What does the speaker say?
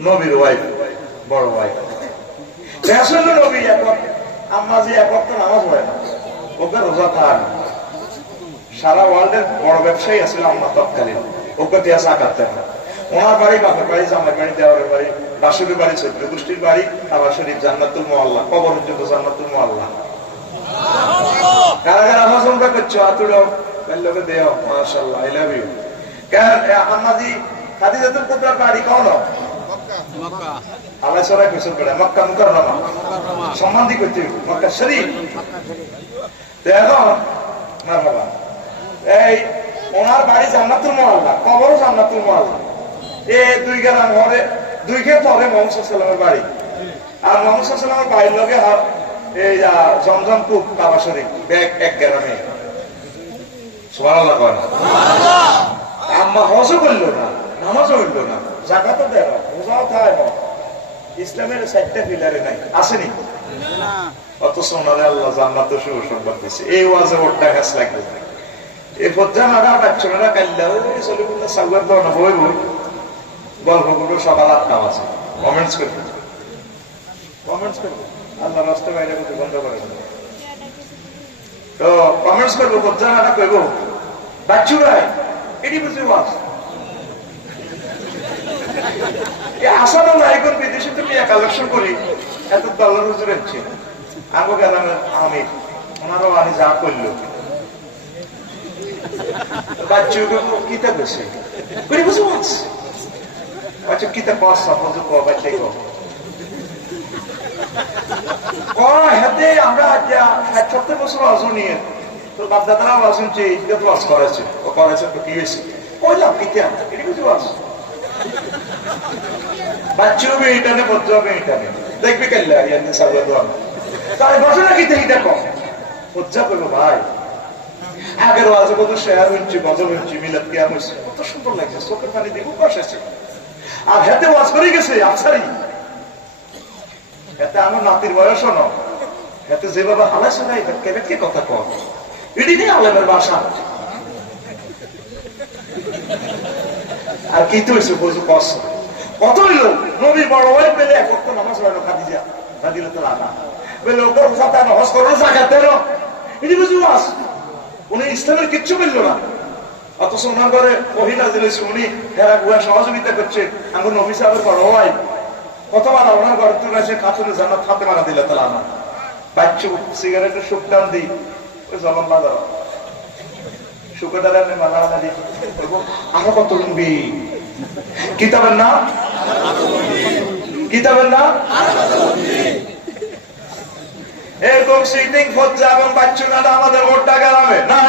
নবীর ওয়াইফ, বড় ওয়াইফ। রাসূল নবী এখন আম্মা যে এক ওয়াক্ত নামাজ পড়ে না, ওকে রোজা থাক। সারা ওয়ার্ল্ডের বড় ব্যবসায়ী আসলে আম্মা তৎকালীন, ওকে দিয়া সাকাতেন না। ওনার বাড়ি, বাপের বাড়ি, জামাই বাড়ি, দেওয়ারের বাড়ি, বাসুরের বাড়ি, চৈত্র গোষ্ঠীর বাড়ি, কাবা শরীফ, জান্নাতুল মুআল্লা, কবর পর্যন্ত জান্নাতুল মুআল্লা। কারা কারা নামাজ উমরা করছো আতুড়ো লোকে দেও, মাশাআল্লাহ, আই লাভ ইউ। কেন আম্মাজি খাদিজাতুল কুবরার বাড়ি কোন? মক্কা। আল্লাহ সরাই কইছেন বড় মক্কা মুকাররমা, সম্মান দি করতে মক্কা শরীফ। দেখো মারহাবা, এই ওনার বাড়ি জান্নাতুল মুআল্লা, কবরও জান্নাতুল মুআল্লা। এই দুই গ্রাম ঘরে, দুই খেত ধরে মুহাম্মদ সাল্লাল্লাহু আলাইহি ওয়াসাল্লামের বাড়ি। আর মুহাম্মদ সাল্লাল্লাহু আলাইহি ওয়াসাল্লামের বাড়ির লগে এই জমজম কূপ, কাবা শরীফ, এক গ্রামে। সুবহানাল্লাহ কয় না? সুবহানাল্লাহ। আম্মা হজও করলো না, নামাজও হইল না, যাকাতও দেয় না, রোজাও খায় না। ইসলামের 4টা পিলারে নাই, আসেনি না। অথচ ওনারে আল্লাহ জান্নাতের সুসংবাদ দিয়েছে। এই ওয়াজে ওরটা গাছ লাগবে। এই ফজ্জা নাগা বাচ্চারা কাল্লা ওই সলিমুল্লাহ সাগর তো না বই বই গল্পগুলো সকাল 8টা আছে। কমেন্টস করবে, কমেন্টস করবে, আল্লাহ রাস্তা বাইরে করতে বন্ধ করে তো কমেন্টস করবো। ফজ্জা নাগা কইব বাচ্চুরা এটি বুঝে ওয়াজ আসানো না। এখন বিদেশে তো মিয়া কালেকশন করি, এত ডলার হুজুর হচ্ছে আগে গেলাম আমির, ওনারও আনি যা করলো বাচ্চুকে কিতাব এসে করি বুঝে ওয়াজ। আচ্ছা কিতাব পাস সাপোজ কো বাচ্চাই কো ও হাতে আমরা 60-70 বছর ওয়াজ নিয়ে তো বাপদাদারা ওয়াজ শুনছে, ইজ্জত ওয়াজ করেছে, ও করেছে তো কি হয়েছে কইলাম কিতাব এটি বুঝে ওয়াজ। বাচ্চাও এটা নে, বজ্জাও এটা নে, দেখবি কাল্লা ইয়ানি সাগর দোয়া তাই ঘটনা কি দেখো বজ্জা করবো ভাই। আগের ওয়াজে কত শেয়ার হচ্ছে, গজব হচ্ছে, মিলাদ কিয়াম হচ্ছে, কত সুন্দর লাগছে, চোখের পানি দিয়ে উপাস আছে। আর হাতে ওয়াজ করে গেছে আফসারি, এতে আমার নাতির বয়স ন, এতে যেভাবে হালাইছে না এটা কেবে কথা কর, এটি নিয়ে আলেমের বাসা। আর কি তো হয়েছে বলছো কষ্ট কত হইল। নবীর বড় ভাই পেলে এক ওয়াক্ত নামাজ পড়লো খাদিজা রাদিয়াল্লাহু আনহা, বলে ওকে রোজা নামাজ করো, যাকাত দাও, এটি বুঝি ওয়াজ। উনি ইসলামের কিচ্ছু বলল না, অথচ ওনার ঘরে মহিলা জেনেছে, উনি হেরা গুয়া সহযোগিতা করছে। আমার নবী সাহেবের বড় ভাই কতবার ওনার ঘর থেকে এসে খাতুনে জান্নাত ফাতেমা রাদিয়াল্লাহু আনহা বাচ্চু সিগারেটের সুখ টান দিই, ওই জলম বাজার সুখটার মালা দিই, আমরা কত লুম্বি কিতাবের নাম, কিতাবের নাম এরকম সিটিং ফজ্জা এবং বাচ্চুনাটা আমাদের ওটা গ্রামে না।